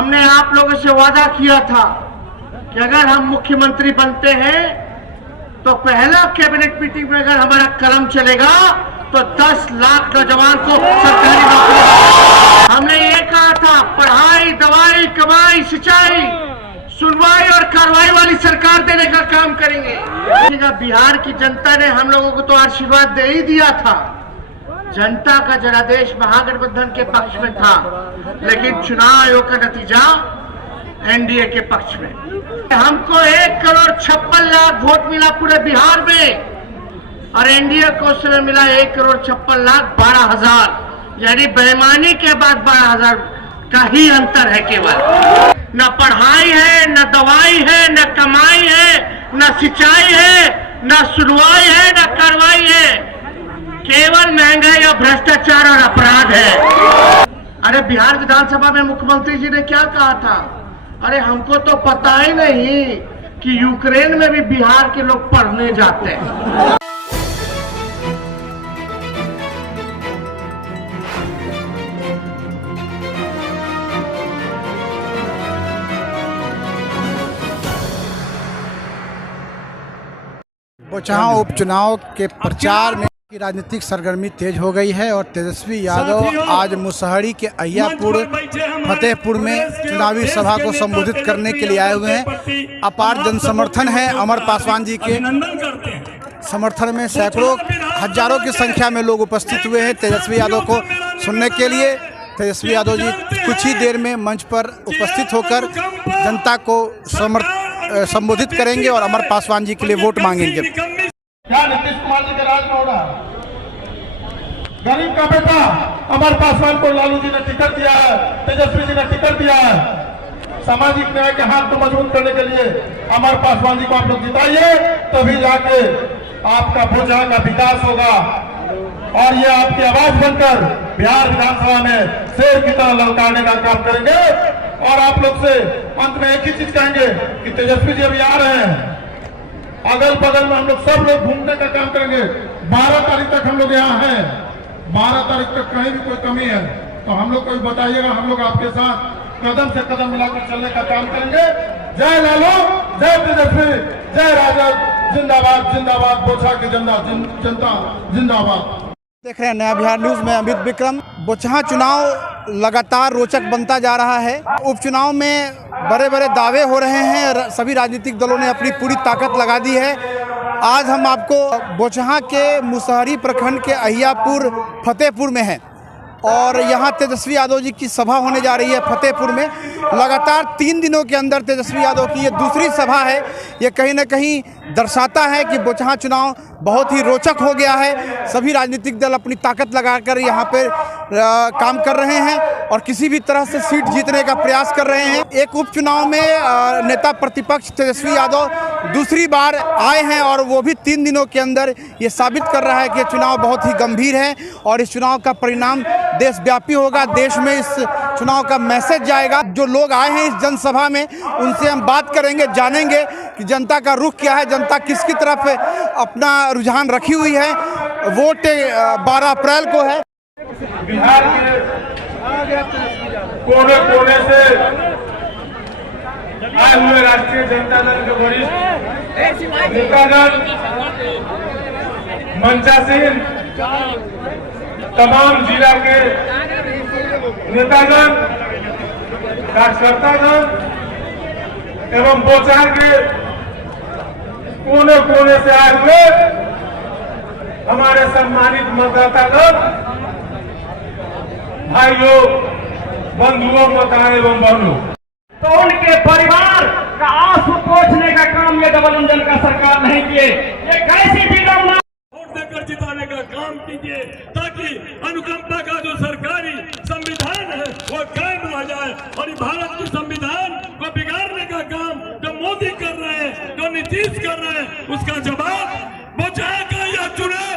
हमने आप लोगों से वादा किया था कि अगर हम मुख्यमंत्री बनते हैं तो पहला कैबिनेट मीटिंग में अगर हमारा कलम चलेगा तो 10 लाख नौजवान को सरकारी नौकरी। हमने ये कहा था पढ़ाई, दवाई, कमाई, सिंचाई, सुनवाई और कार्रवाई वाली सरकार देने का काम करेंगे। बिहार की जनता ने हम लोगों को तो आशीर्वाद दे ही दिया था। जनता का जनादेश महागठबंधन के पक्ष में था, लेकिन चुनाव आयोग का नतीजा एनडीए के पक्ष में। हमको 1,56,00,000 वोट मिला पूरे बिहार में और एनडीए को उस समय मिला 1,56,12,000, यानी बेईमानी के बाद 12,000 का ही अंतर है। केवल न पढ़ाई है, न दवाई है, न कमाई है, न सिंचाई है, न सुनवाई है, न कार्रवाई है, केवल महंगाई और भ्रष्टाचार और अपराध है। अरे बिहार विधानसभा में मुख्यमंत्री जी ने क्या कहा था? अरे हमको तो पता ही नहीं कि यूक्रेन में भी बिहार के लोग पढ़ने जाते हैं। बोचहां उपचुनाव के प्रचार में राजनीतिक सरगर्मी तेज हो गई है और तेजस्वी यादव आज मुसहरी के अहियापुर फतेहपुर में चुनावी सभा को संबोधित करने के लिए आए हुए हैं। अपार जनसमर्थन है। अमर पासवान जी के समर्थन में सैकड़ों हजारों की संख्या में लोग उपस्थित हुए हैं तेजस्वी यादव को सुनने के लिए। तेजस्वी यादव जी कुछ ही देर में मंच पर उपस्थित होकर जनता को संबोधित करेंगे और अमर पासवान जी के लिए वोट मांगेंगे। क्या नीतीश कुमार जी के राज में होना? गरीब का बेटा अमर पासवान को लालू जी ने टिकट दिया है, तेजस्वी जी ने टिकट दिया है। सामाजिक न्याय के हाथ को मजबूत करने के लिए अमर पासवान जी को आप लोग जिताइए, तभी जाके आपका बोचहां का विकास होगा और ये आपकी आवाज बनकर बिहार विधानसभा में शेर की तरह ललकारने का काम करेंगे। और आप लोग से अंत में एक ही चीज कहेंगे कि तेजस्वी जी अभी आ रहे हैं, अगल बगल में हम लोग सब लोग घूमने का काम करेंगे। 12 तारीख तक हम लोग यहाँ हैं। 12 तारीख तक कहीं भी कोई कमी है तो हम लोग को बताइएगा, हम लोग आपके साथ कदम से कदम मिलाकर चलने का काम करेंगे। जय लालू, जय तेजस्वी, जय राजद, जिंदाबाद जिंदाबाद, बोचहां की जनता जिंदाबाद। देख रहे हैं नया बिहार न्यूज में अमित विक्रम। बोचहां चुनाव लगातार रोचक बनता जा रहा है। उपचुनाव में बड़े बड़े दावे हो रहे हैं। सभी राजनीतिक दलों ने अपनी पूरी ताकत लगा दी है। आज हम आपको बोचहां के मुसहरी प्रखंड के अहियापुर फतेहपुर में हैं और यहाँ तेजस्वी यादव जी की सभा होने जा रही है फतेहपुर में। लगातार 3 दिनों के अंदर तेजस्वी यादव की ये दूसरी सभा है। ये कहीं ना कहीं दर्शाता है कि बोचहां चुनाव बहुत ही रोचक हो गया है। सभी राजनीतिक दल अपनी ताकत लगाकर यहाँ पे काम कर रहे हैं और किसी भी तरह से सीट जीतने का प्रयास कर रहे हैं। एक उपचुनाव में नेता प्रतिपक्ष तेजस्वी यादव दूसरी बार आए हैं और वो भी 3 दिनों के अंदर ये साबित कर रहा है कि चुनाव बहुत ही गंभीर है और इस चुनाव का परिणाम देशव्यापी होगा। देश में इस चुनाव का मैसेज जाएगा। जो लोग आए हैं इस जनसभा में उनसे हम बात करेंगे, जानेंगे कि जनता का रुख क्या है, जनता किसकी तरफ अपना रुझान रखी हुई है। वोट 12 अप्रैल को है। बिहार के कोने कोने से आए हुए राष्ट्रीय जनता दल के वरिष्ठ नेतागण, मंचासीन, तमाम जिला के नेतागण, कार्यकर्तागण एवं बोचहां के कोने कोने से आए हुए हमारे सम्मानित मतदातागण, भाइयों, बंधुओं, माताएं एवं बहनों, तो उनके परिवार का आंसू पोंछने का काम ये डबल इंजन का सरकार नहीं किए। ये कैसी विडंबना! वोट देकर जिताने का काम कीजिए ताकि अनुकंपा का जो सरकारी संविधान है वो कायम रह जाए और भारत के संविधान को बिगाड़ने का काम जो मोदी कर रहे हैं, जो नीतीश कर रहे हैं, उसका जवाब बोचहां का यह चुनाव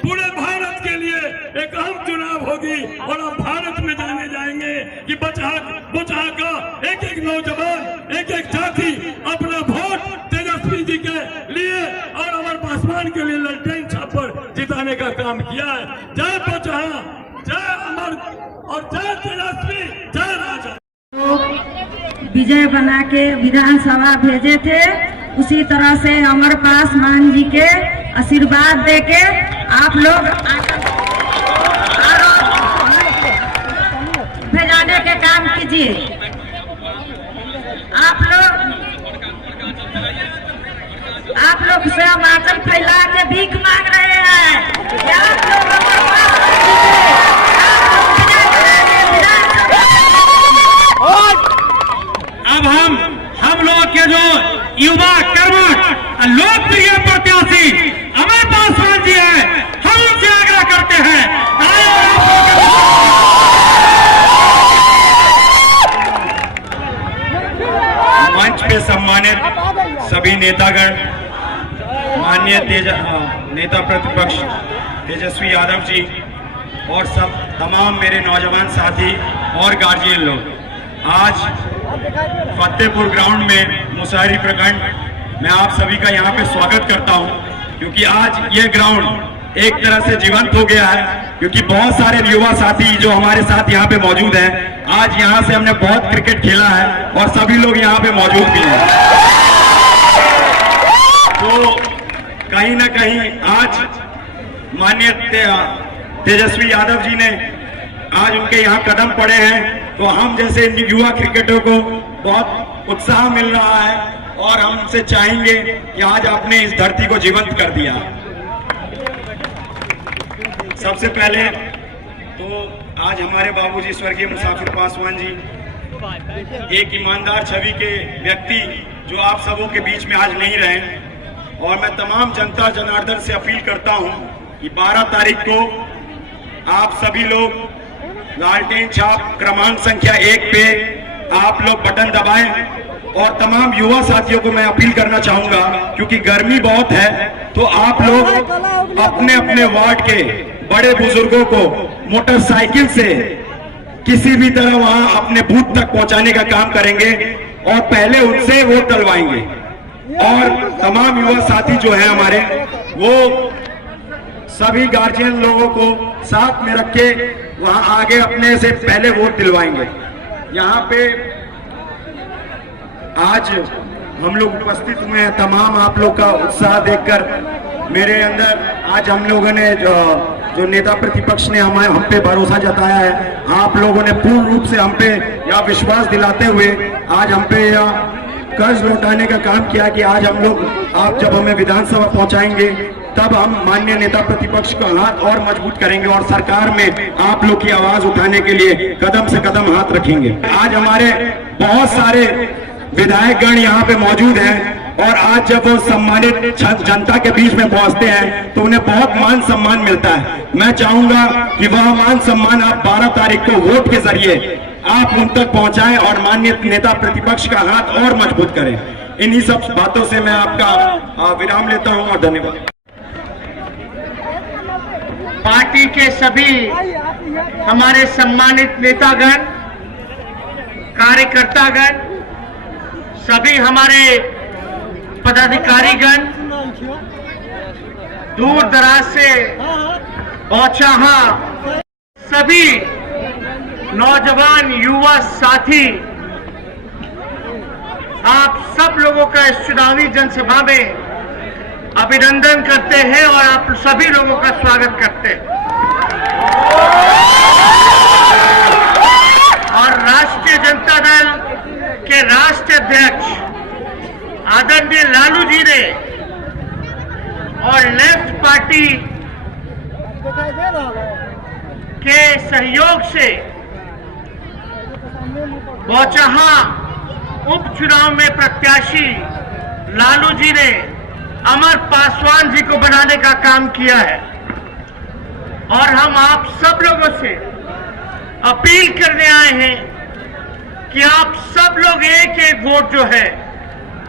पूरे भारत के लिए एक अहम चुनाव होगी और हम भारत में जाने जाएंगे कि बोचहां का एक एक नौजवान, एक एक जाति अपना वोट तेजस्वी जी के लिए और अमर पासवान के लिए ललटेन छापर जिताने का काम किया है। जय बोचहां, जय अमर और जय तेजस्वी, जय राजा। विजय बना के विधानसभा भेजे थे, उसी तरह से अमर पासवान जी के आशीर्वाद देके आप लोग भेजाने के काम कीजिए। आप लोग से हम आंचल फैला के भीख मांग रहे हैं कि आप लोग अमर अब हम लोग के जो युवा कर्मठ लोकप्रिय प्रत्याशी अमर पासवान जी है, हम उनसे आग्रह करते हैं मंच पे सम्मानित सभी नेतागण, माननीय नेता प्रतिपक्ष तेजस्वी यादव जी और सब तमाम मेरे नौजवान साथी और गार्जियन लोग, आज फतेहपुर ग्राउंड में मुसहरी प्रखंड मैं आप सभी का यहाँ पे स्वागत करता हूँ, क्योंकि आज ये ग्राउंड एक तरह से जीवंत हो गया है, क्योंकि बहुत सारे युवा साथी जो हमारे साथ यहाँ पे मौजूद हैं, आज यहाँ से हमने बहुत क्रिकेट खेला है और सभी लोग यहाँ पे मौजूद भी हैं। तो कहीं ना कहीं आज माननीय तेजस्वी यादव जी ने आज उनके यहाँ कदम पड़े हैं, तो हम जैसे युवा क्रिकेटरों को बहुत उत्साह मिल रहा है और हम उनसे चाहेंगे कि आज आपने इस धरती को जीवंत कर दिया। सबसे पहले तो आज हमारे बाबूजी स्वर्गीय मुसाफिर पासवान जी एक ईमानदार छवि के व्यक्ति जो आप सबों के बीच में आज नहीं रहे, और मैं तमाम जनता जनार्दन से अपील करता हूं कि 12 तारीख को आप सभी लोग लालटेन छाप क्रमांक संख्या 1 पे आप लोग बटन दबाएं, और तमाम युवा साथियों को मैं अपील करना चाहूंगा, क्योंकि गर्मी बहुत है, तो आप लोग अपने अपने वार्ड के बड़े बुजुर्गों को मोटरसाइकिल से किसी भी तरह वहां अपने बूथ तक पहुंचाने का काम करेंगे और पहले उनसे वोट डलवाएंगे। और तमाम युवा साथी जो है हमारे, वो सभी गार्जियन लोगों को साथ में रख के वहां आगे अपने से पहले वोट दिलवाएंगे। यहाँ पे आज हम लोग उपस्थित हुए हैं, तमाम आप लोग का उत्साह देखकर मेरे अंदर आज हम लोगों ने जो नेता प्रतिपक्ष ने हम पे भरोसा जताया है, आप लोगों ने पूर्ण रूप से हम पे या विश्वास दिलाते हुए आज हम पे या कर्ज लौटाने का काम किया कि आज हम लोग, आप जब हमें विधानसभा पहुंचाएंगे तब हम माननीय नेता प्रतिपक्ष का हाथ और मजबूत करेंगे और सरकार में आप लोग की आवाज उठाने के लिए कदम से कदम हाथ रखेंगे। आज हमारे बहुत सारे विधायकगण यहाँ पे मौजूद हैं, और आज जब वो सम्मानित जनता के बीच में पहुंचते हैं तो उन्हें बहुत मान सम्मान मिलता है। मैं चाहूंगा कि वह मान सम्मान आप 12 तारीख को वोट के जरिए आप उन तक पहुंचाएं और माननीय नेता प्रतिपक्ष का हाथ और मजबूत करें। इन्हीं सब बातों से मैं आपका विराम लेता हूं और धन्यवाद। पार्टी के सभी हमारे सम्मानित नेतागण, कार्यकर्तागण, सभी हमारे पदाधिकारीगण, दूर दराज से पहुंचा, सभी नौजवान युवा साथी, आप सब लोगों का इस चुनावी जनसभा में अभिनंदन करते हैं और आप सभी लोगों का स्वागत करते हैं। और राष्ट्रीय जनता दल के राष्ट्रीय अध्यक्ष आदरणीय लालू जी ने और लेफ्ट पार्टी के सहयोग से बौचहा उपचुनाव में प्रत्याशी लालू जी ने अमर पासवान जी को बनाने का काम किया है। और हम आप सब लोगों से अपील करने आए हैं कि आप सब लोग एक एक वोट जो है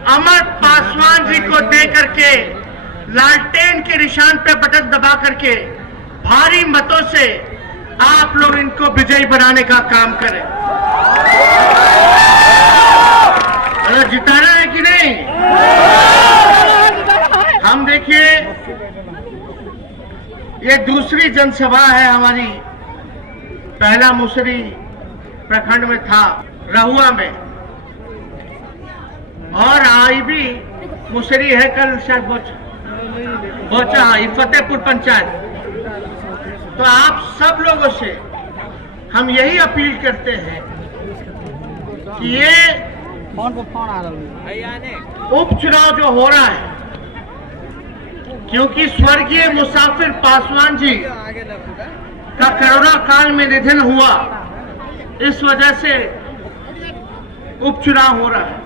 अमर पासवान जी को दे करके, लालटेन के निशान पे बटन दबा करके भारी मतों से आप लोग इनको विजयी बनाने का काम करें। अरे जिताना है कि नहीं? हम देखिए, ये दूसरी जनसभा है हमारी। पहला मुसहरी प्रखंड में था, रहुआ में, और आई भी मुसरी है कल शायद बोचा फतेहपुर पंचायत। तो आप सब लोगों से हम यही अपील करते हैं कि ये उपचुनाव जो हो रहा है, क्योंकि स्वर्गीय मुसाफिर पासवान जी का कोरोना काल में निधन हुआ, इस वजह से उपचुनाव हो रहा है।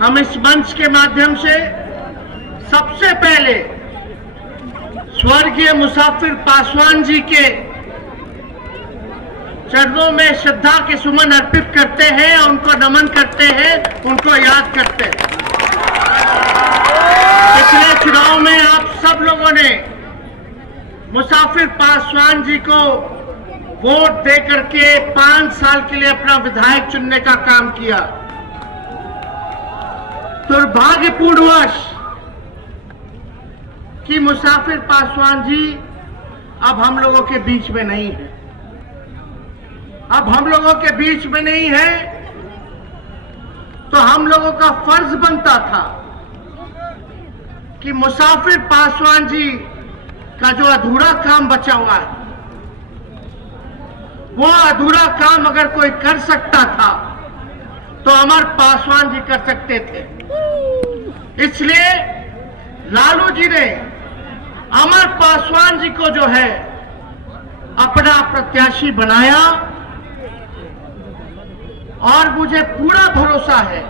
हम इस मंच के माध्यम से सबसे पहले स्वर्गीय मुसाफिर पासवान जी के चरणों में श्रद्धा के सुमन अर्पित करते हैं, उनको नमन करते हैं, उनको याद करते हैं। पिछले चुनाव में आप सब लोगों ने मुसाफिर पासवान जी को वोट दे करके 5 साल के लिए अपना विधायक चुनने का काम किया। दुर्भाग्यपूर्णवश कि मुसाफिर पासवान जी अब हम लोगों के बीच में नहीं है। अब हम लोगों के बीच में नहीं है तो हम लोगों का फर्ज बनता था कि मुसाफिर पासवान जी का जो अधूरा काम बचा हुआ है, वो अधूरा काम अगर कोई कर सकता था तो अमर पासवान जी कर सकते थे। इसलिए लालू जी ने अमर पासवान जी को जो है अपना प्रत्याशी बनाया और मुझे पूरा भरोसा है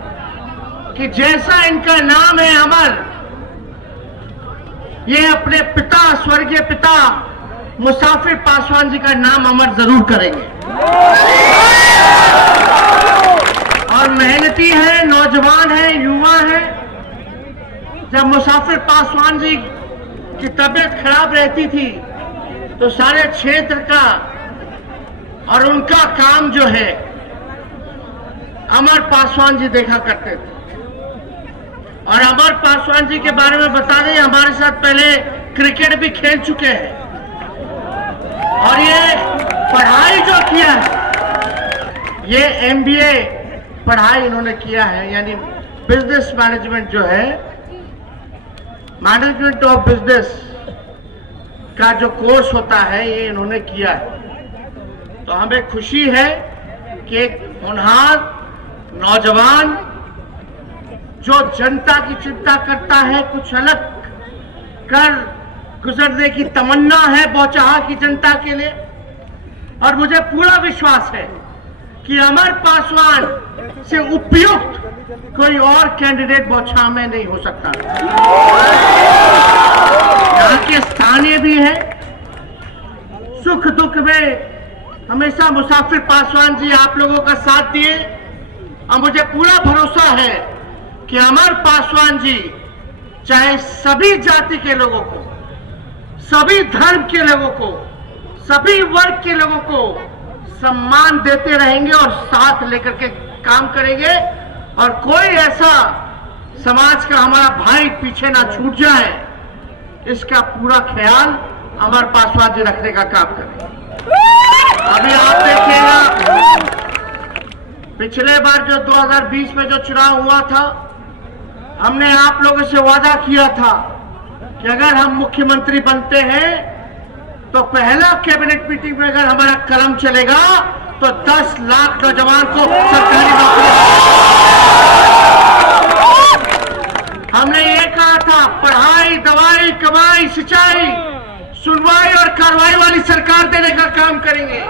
कि जैसा इनका नाम है अमर, ये अपने पिता स्वर्गीय पिता मुसाफिर पासवान जी का नाम अमर जरूर करेंगे। और मेहनती है, नौजवान है, युवा है। जब मुसाफिर पासवान जी की तबीयत खराब रहती थी तो सारे क्षेत्र का और उनका काम जो है अमर पासवान जी देखा करते थे। और अमर पासवान जी के बारे में बता दें, हमारे साथ पहले क्रिकेट भी खेल चुके हैं और ये पढ़ाई जो किया है, ये MBA पढ़ाई इन्होंने किया है, यानी बिजनेस मैनेजमेंट जो है, मैनेजमेंट ऑफ बिजनेस का जो कोर्स होता है, ये इन्होंने किया है। तो हमें खुशी है कि एक होनहार नौजवान जो जनता की चिंता करता है, कुछ अलग कर गुजरने की तमन्ना है बौचहा की जनता के लिए। और मुझे पूरा विश्वास है कि अमर पासवान से उपयुक्त कोई और कैंडिडेट बौचहा में नहीं हो सकता। यहाँ के स्थानीय भी है, सुख दुख में हमेशा मुसाफिर पासवान जी आप लोगों का साथ दिए। और मुझे पूरा भरोसा है कि अमर पासवान जी चाहे सभी जाति के लोगों को, सभी धर्म के लोगों को, सभी वर्ग के लोगों को सम्मान देते रहेंगे और साथ लेकर के काम करेंगे। और कोई ऐसा समाज का हमारा भाई पीछे ना छूट जाए, इसका पूरा ख्याल अमर पासवान जी रखने का काम करेंगे। अभी आप देखिएगा, पिछले बार जो 2020 में जो चुनाव हुआ था, हमने आप लोगों से वादा किया था कि अगर हम मुख्यमंत्री बनते हैं तो पहला कैबिनेट मीटिंग में अगर हमारा कलम चलेगा तो 10 लाख नौजवान को सरकारी नौकरी। हमने ये कहा था, पढ़ाई, दवाई, कमाई, सिंचाई, सुनवाई और कार्रवाई वाली सरकार देने का काम करेंगे।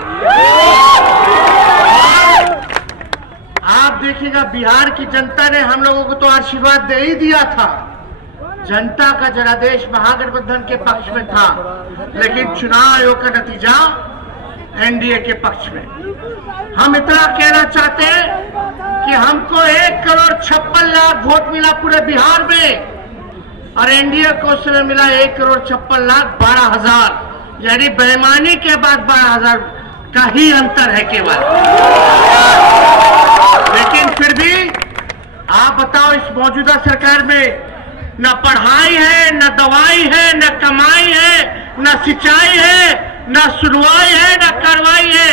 आप देखिएगा, बिहार की जनता ने हम लोगों को तो आशीर्वाद दे ही दिया था। जनता का जनादेश महागठबंधन के पक्ष में था, लेकिन चुनाव आयोग का नतीजा NDA के पक्ष में। हम इतना कहना चाहते हैं कि हमको 1,56,00,000 वोट मिला पूरे बिहार में और NDA को उस समय मिला 1,56,12,000, यानी बेईमानी के बाद 12,000 का ही अंतर है केवल। लेकिन फिर भी आप बताओ, इस मौजूदा सरकार में न पढ़ाई है, न दवाई है, न कमाई है, न सिंचाई है, न सुनवाई है, न कार्रवाई है,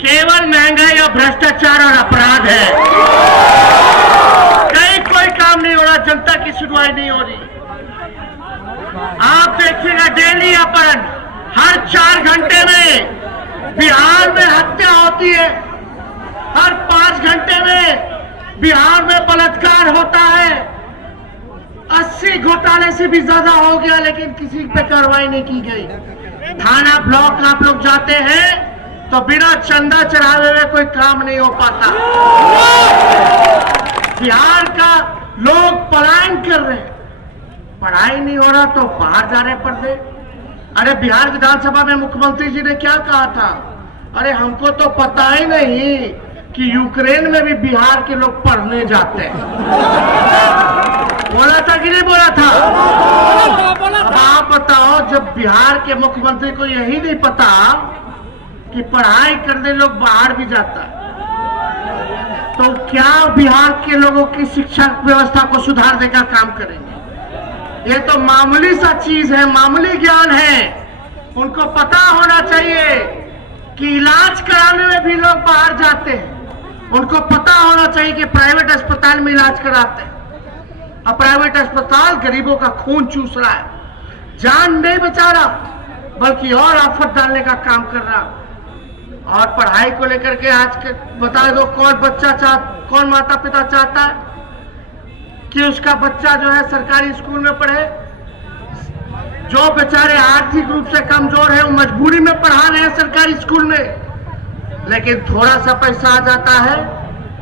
केवल महंगाई और भ्रष्टाचार और अपराध है। की सुनवाई नहीं हो रही। आप देखिएगा डेली अपहरण, हर 4 घंटे में बिहार में हत्या होती है, हर 5 घंटे में बिहार में बलात्कार होता है। 80 घोटाले से भी ज्यादा हो गया, लेकिन किसी पे कार्रवाई नहीं की गई। थाना ब्लॉक आप लोग जाते हैं तो बिना चंदा चढ़ावे हुए कोई काम नहीं हो पाता। बिहार का लोग पलायन कर रहे हैं, पढ़ाई नहीं हो रहा तो बाहर जा रहे पढ़ने। अरे बिहार विधानसभा में मुख्यमंत्री जी ने क्या कहा था, अरे हमको तो पता ही नहीं कि यूक्रेन में भी बिहार के लोग पढ़ने जाते हैं। बोला था कि नहीं बोला था? अब आप बताओ, जब बिहार के मुख्यमंत्री को यही नहीं पता कि पढ़ाई करने लोग बाहर भी जाता है, तो क्या बिहार के लोगों की शिक्षा व्यवस्था को सुधारने का काम करेंगे? ये तो मामूली सा चीज है, मामूली ज्ञान है। उनको पता होना चाहिए कि इलाज कराने में भी लोग बाहर जाते हैं। उनको पता होना चाहिए कि प्राइवेट अस्पताल में इलाज कराते हैं, और प्राइवेट अस्पताल गरीबों का खून चूस रहा है, जान नहीं बचा रहा बल्कि और आफत डालने का काम कर रहा। और पढ़ाई को लेकर के आज के बता दो, कौन माता पिता चाहता है कि उसका बच्चा जो है सरकारी स्कूल में पढ़े? जो बेचारे आर्थिक रूप से कमजोर है वो मजबूरी में पढ़ा रहे हैं सरकारी स्कूल में, लेकिन थोड़ा सा पैसा आ जाता है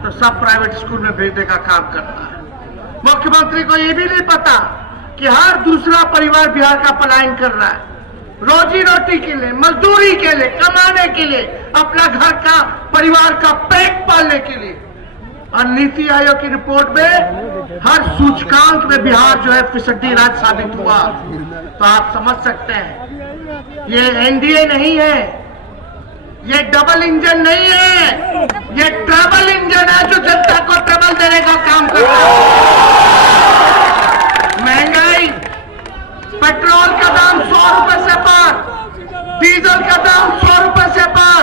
तो सब प्राइवेट स्कूल में भेजने का काम करता है। मुख्यमंत्री को ये भी नहीं पता कि हर दूसरा परिवार बिहार का पलायन कर रहा है, रोजी रोटी के लिए, मजदूरी के लिए, कमाने के लिए, अपना घर का परिवार का पेट पालने के लिए। और नीति आयोग की रिपोर्ट में हर सूचकांक में बिहार जो है फिसड्डी राज्य साबित हुआ। तो आप समझ सकते हैं ये एनडीए नहीं है, ये डबल इंजन नहीं है, ये ट्रबल इंजन है जो जनता को ट्रबल देने का काम कर रहा है। महंगाई, पेट्रोल का दाम 100 रुपए से पार, डीजल का दाम 100 रुपए से पार,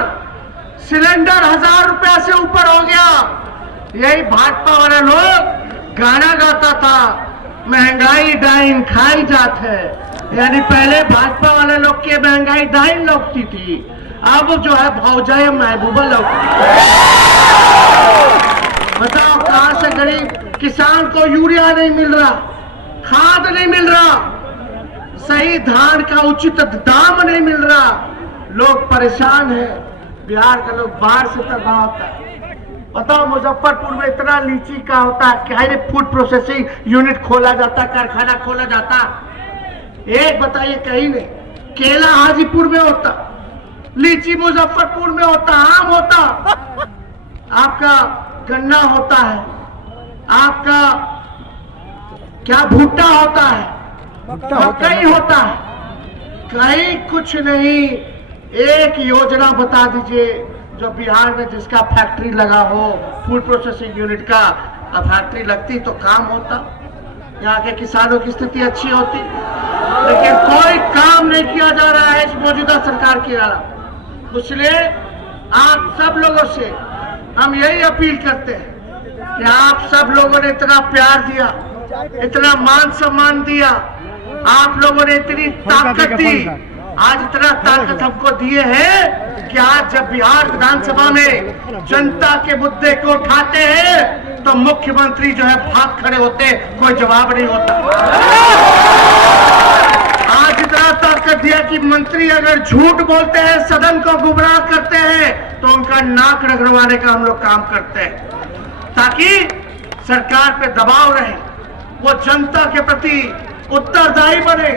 सिलेंडर 1000 रुपए से ऊपर हो गया। यही भाजपा वाले लोग गाना गाता था, महंगाई डाइन खाई जात है। यानी पहले भाजपा वाले लोग की महंगाई डाइन लगती थी, अब जो है भौजाई महबूबा लगती है। बताओ कहां से गरीब किसान को यूरिया नहीं मिल रहा, खाद नहीं मिल रहा, सही धान का उचित दाम नहीं मिल रहा, लोग परेशान हैं। बिहार के लोग बाहर से तबाह होता है। बताओ मुजफ्फरपुर में इतना लीची का होता है, क्या है फूड प्रोसेसिंग यूनिट खोला जाता, कारखाना खोला जाता, एक बताइए कहीं नहीं। केला हाजीपुर में होता, लीची मुजफ्फरपुर में होता, आम होता, आपका गन्ना होता है, आपका क्या भुट्टा होता है, मकई होता है, कहीं कुछ नहीं। एक योजना बता दीजिए जो बिहार में जिसका फैक्ट्री लगा हो, फूड प्रोसेसिंग यूनिट का फैक्ट्री लगती तो काम होता, यहाँ के किसानों की स्थिति अच्छी होती, लेकिन कोई काम नहीं किया जा रहा है इस मौजूदा सरकार के द्वारा। इसलिए आप सब लोगों से हम यही अपील करते हैं कि आप सब लोगों ने इतना प्यार दिया, इतना मान सम्मान दिया, आप लोगों ने इतनी ताकत दी, आज इतना ताकत हमको दिए हैं कि आज जब बिहार विधानसभा में जनता के मुद्दे को उठाते हैं तो मुख्यमंत्री जो है भाग खड़े होते, कोई जवाब नहीं होता। आज इतना ताकत दिया कि मंत्री अगर झूठ बोलते हैं, सदन को गुमराह करते हैं, तो उनका नाक रगड़वाने का हम लोग काम करते हैं, ताकि सरकार पे दबाव रहे, वो जनता के प्रति उत्तरदायी बने,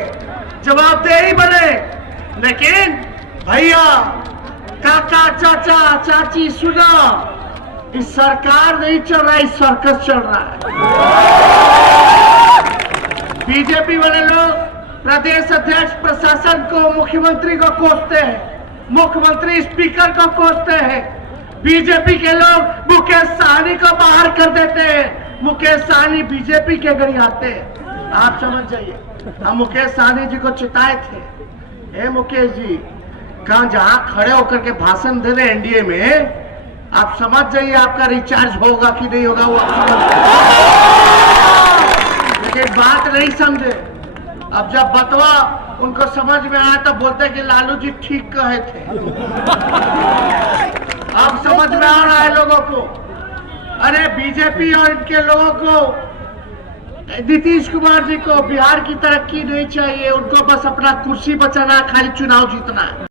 जवाबदेही बने। लेकिन भैया, काका, चाचा, चाची, सुना, इस सरकार नहीं चल रहा, इस सर्कस चल रहा है। बीजेपी वाले लोग प्रदेश अध्यक्ष प्रशासन को, मुख्यमंत्री को कोसते हैं, मुख्यमंत्री स्पीकर को कोसते हैं। बीजेपी के लोग मुकेश सहनी को बाहर कर देते हैं, मुकेश सहनी बीजेपी के गड़ी आते हैं। आप समझ जाइए, हम मुकेश सहनी जी को चिताए थे, हे मुकेश जी, कहां जहां खड़े होकर के भाषण दे रहे एनडीए में, आप समझ जाइए आपका रिचार्ज होगा कि नहीं होगा, वो लेकिन बात नहीं समझे। अब जब बतवा उनको समझ में आया तो बोलते कि लालू जी ठीक कहे थे। अब समझ में आ रहा है लोगों को। अरे बीजेपी और इनके लोगों को, नीतीश कुमार जी को बिहार की तरक्की नहीं चाहिए, उनको बस अपना कुर्सी बचाना, खाली चुनाव जीतना है।